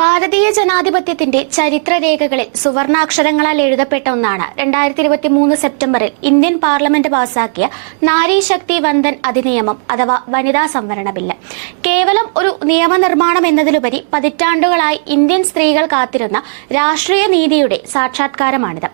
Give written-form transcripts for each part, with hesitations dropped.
ഭാരതീയ ജനാധിപത്യത്തിന്റെ ചരിത്രരേഖകളിൽ സുവർണാക്ഷരങ്ങളാൽ എഴുതപ്പെട്ട ഒന്നാണ് 2023 സെപ്റ്റംബറിൽ ഇന്ത്യൻ പാർലമെന്റ് പാസാക്കിയ നാരി ശക്തി വന്ദൻ അധിനിയമം അഥവാ വനിതാ സംവരണ ബില്ല്. കേവലം ഒരു നിയമനിർമ്മാണം എന്നതിലുപരി പതിറ്റാണ്ടുകളായി ഇന്ത്യൻ സ്ത്രീകൾ കാത്തിരുന്ന രാഷ്ട്രീയ നീതിയുടെ സാക്ഷാത്കാരമാണിത്.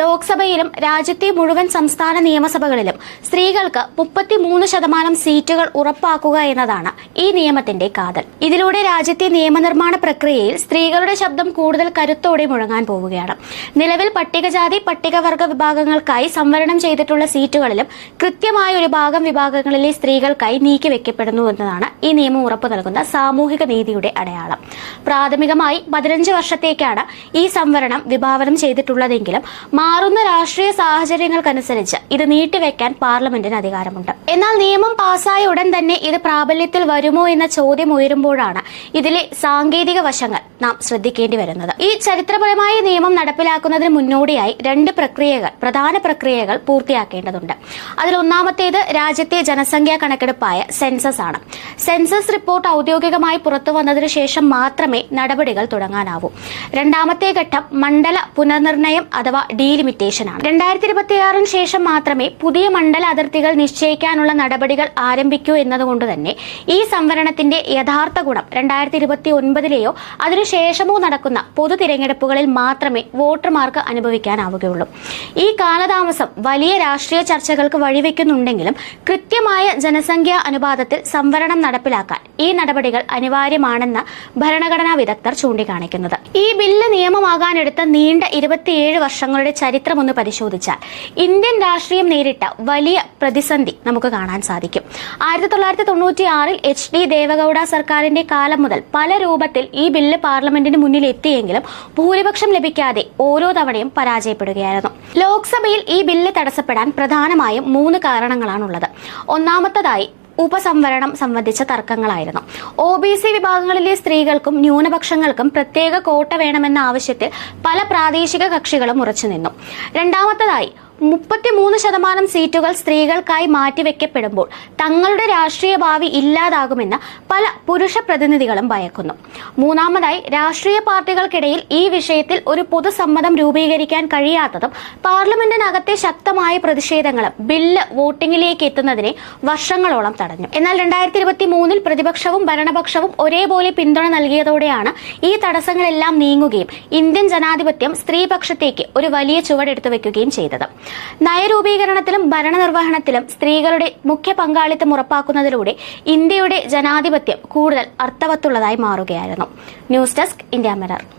ലോക്സഭയിലും രാജ്യത്തെ മുഴുവൻ സംസ്ഥാന നിയമസഭകളിലും സ്ത്രീകൾക്ക് 33% സീറ്റുകൾ ഉറപ്പാക്കുക എന്നതാണ് ഈ നിയമത്തിന്റെ കാതൽ. ഇതിലൂടെ രാജ്യത്തെ നിയമനിർമ്മാണ പ്രക്രിയയിൽ സ്ത്രീകളുടെ ശബ്ദം കൂടുതൽ കരുത്തോടെ മുഴങ്ങാൻ പോവുകയാണ്. നിലവിൽ പട്ടികജാതി പട്ടികവർഗ വിഭാഗങ്ങൾക്കായി സംവരണം ചെയ്തിട്ടുള്ള സീറ്റുകളിലും കൃത്യമായ ഒരു ഭാഗം വിഭാഗങ്ങളിലെ സ്ത്രീകൾക്കായി നീക്കിവെക്കപ്പെടുന്നു എന്നതാണ് ഈ നിയമം ഉറപ്പു നൽകുന്ന സാമൂഹിക നീതിയുടെ അടയാളം. പ്രാഥമികമായി 15 വർഷത്തേക്കാണ് ഈ സംവരണം വിഭാവനം ചെയ്തിട്ടുള്ളതെങ്കിലും മാറുന്ന രാഷ്ട്രീയ സാഹചര്യങ്ങൾക്കനുസരിച്ച് ഇത് നീട്ടിവെക്കാൻ പാർലമെന്റിന് അധികാരമുണ്ട്. എന്നാൽ നിയമം പാസായ ഉടൻ തന്നെ ഇത് പ്രാബല്യത്തിൽ വരുമോ എന്ന ചോദ്യം ഉയരുമ്പോഴാണ് ഇതിലെ സാങ്കേതിക വശങ്ങൾ നാം ശ്രദ്ധിക്കേണ്ടി വരുന്നത്. ഈ ചരിത്രപരമായ നിയമം നടപ്പിലാക്കുന്നതിന് മുന്നോടിയായി 2 പ്രധാന പ്രക്രിയകൾ പൂർത്തിയാക്കേണ്ടതുണ്ട്. അതിൽ ഒന്നാമത്തേത് രാജ്യത്തെ ജനസംഖ്യാ കണക്കെടുപ്പായ സെൻസസ് ആണ്. സെൻസസ് റിപ്പോർട്ട് ഔദ്യോഗികമായി പുറത്തു വന്നതിനു ശേഷം മാത്രമേ നടപടികൾ തുടങ്ങാനാവൂ. രണ്ടാമത്തെ ഘട്ടം മണ്ഡല പുനർനിർണയം അഥവാ ഡീലിമിറ്റേഷൻ ആണ്. 2026 ശേഷം മാത്രമേ പുതിയ മണ്ഡല അതിർത്തികൾ നിശ്ചയിക്കാനുള്ള നടപടികൾ ആരംഭിക്കൂ എന്നതുകൊണ്ട് തന്നെ ഈ സംവരണത്തിന്റെ യഥാർത്ഥ ഗുണം 2029 അതിനുശേഷമോ നടക്കുന്ന പൊതു തിരഞ്ഞെടുപ്പുകളിൽ മാത്രമേ വോട്ടർമാർക്ക് അനുഭവിക്കാനാവുകയുള്ളൂ. ഈ കാലതാമസം വലിയ രാഷ്ട്രീയ ചർച്ചകൾക്ക് വഴിവെക്കുന്നുണ്ടെങ്കിലും കൃത്യമായ ജനസംഖ്യാ അനുപാതത്തിൽ സംവരണം നടപ്പിലാക്കാൻ ഈ നടപടികൾ അനിവാര്യമാണെന്ന ഭരണഘടനാ വിദഗ്ധർ ചൂണ്ടിക്കാണിക്കുന്നത്. ഈ ബില്ല് നിയമമാകാനെടുത്ത നീണ്ട 27 വർഷങ്ങളുടെ ചരിത്രം ഒന്ന് പരിശോധിച്ചാൽ ഇന്ത്യൻ രാഷ്ട്രീയം നേരിട്ട വലിയ പ്രതിസന്ധി നമുക്ക് കാണാൻ സാധിക്കും. 1996 HD ദേവഗൌഡ സർക്കാരിന്റെ കാലം മുതൽ പല രൂപത്തിൽ ഈ ബില്ല് പാർലമെന്റിന് മുന്നിൽ എത്തിയെങ്കിലും ഭൂരിപക്ഷം ലഭിക്കാതെ ഓരോ തവണയും പരാജയപ്പെടുകയായിരുന്നു. ലോക്സഭയിൽ ഈ ബില്ല് തടസ്സപ്പെടാൻ പ്രധാനമായും 3 കാരണങ്ങളാണുള്ളത്. ഒന്നാമത്തേതായി ഉപസംവരണം സംബന്ധിച്ച തർക്കങ്ങളായിരുന്നു. OBC വിഭാഗങ്ങളിലെ സ്ത്രീകൾക്കും ന്യൂനപക്ഷങ്ങൾക്കും പ്രത്യേക കോട്ട വേണമെന്ന ആവശ്യത്തിൽ പല പ്രാദേശിക കക്ഷികളും ഉറച്ചുനിന്നു. രണ്ടാമത്തേതായി 33% സീറ്റുകൾ സ്ത്രീകൾക്കായി മാറ്റിവെക്കപ്പെടുമ്പോൾ തങ്ങളുടെ രാഷ്ട്രീയ ഭാവി ഇല്ലാതാകുമെന്ന് പല പുരുഷ പ്രതിനിധികളും ഭയക്കുന്നു. മൂന്നാമതായി രാഷ്ട്രീയ പാർട്ടികൾക്കിടയിൽ ഈ വിഷയത്തിൽ ഒരു പൊതുസമ്മതം രൂപീകരിക്കാൻ കഴിയാത്തതും പാർലമെന്റിനകത്തെ ശക്തമായ പ്രതിഷേധങ്ങളും ബില്ല് വോട്ടിംഗിലേക്ക് എത്തുന്നതിനെ വർഷങ്ങളോളം തടഞ്ഞു. എന്നാൽ 2023 പ്രതിപക്ഷവും ഭരണപക്ഷവും ഒരേപോലെ പിന്തുണ നൽകിയതോടെയാണ് ഈ തടസ്സങ്ങളെല്ലാം നീങ്ങുകയും ഇന്ത്യൻ ജനാധിപത്യം സ്ത്രീപക്ഷത്തേക്ക് ഒരു വലിയ ചുവടെടുത്തു വെക്കുകയും ചെയ്തത്. നയരൂപീകരണത്തിലും ഭരണനിർവഹണത്തിലും സ്ത്രീകളുടെ മുഖ്യ പങ്കാളിത്തം ഉറപ്പാക്കുന്നതിലൂടെ ഇന്ത്യയുടെ ജനാധിപത്യം കൂടുതൽ അർത്ഥവത്തുള്ളതായി മാറുകയായിരുന്നു. News desk India mirror.